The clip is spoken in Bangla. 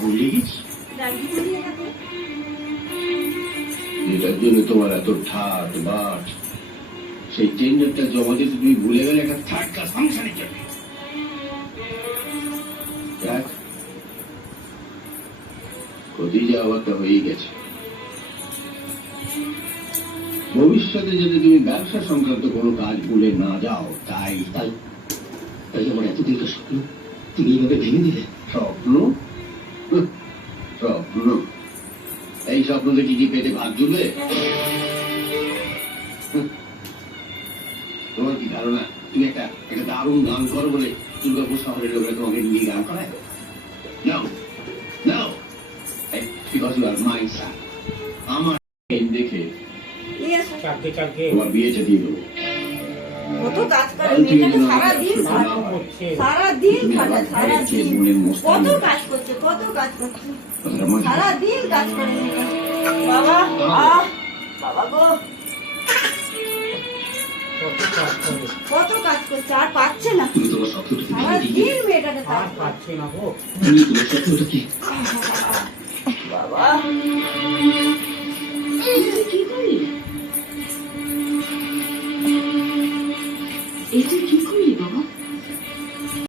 ভুলে গেছি। এটার জন্য তোমার এত ঠাট বাট, সেই টেন্ডারটা জমা দিতে তুমি ভুলে গেলে একটা থার্ড ক্লাস ফাংশনের জন্য। ক্ষতি যাওয়াটা হয়ে গেছে। ভবিষ্যতে যদি তুমি ব্যবসা সংক্রান্ত কোনো কাজ ভুলে না যাও, তাই তাই তাই আমার এতদিনকার স্বপ্ন তুমি এইভাবে ভেঙে দিলে। স্বপ্ন? স্বপ্ন? এই স্বপ্ন দেখি কি পেটে ভাত জুড়বে? তোমার কি ধারণা তুমি একটা দারুণ গান করো বলে দুর্গাপুর শহরের লোকেরা তোমাকে নিয়ে গান করায়? নাও নাও, বিকজ ইউ আর মাই সান। আমার দেখে তোমার বিয়েটা দিয়ে দেবো। কত কাজ করে মেয়েটাকে সারাদিন সারাদিন খাটা, সারাদিন কত কাজ করছে, কত কাজ করছে, সারাদিন কাজ করে বাবা। বাবা গো, কত কাজ করছে, আর পাচ্ছে না, সারাদিন মেয়েটাকে পাচ্ছে না গো বাবা।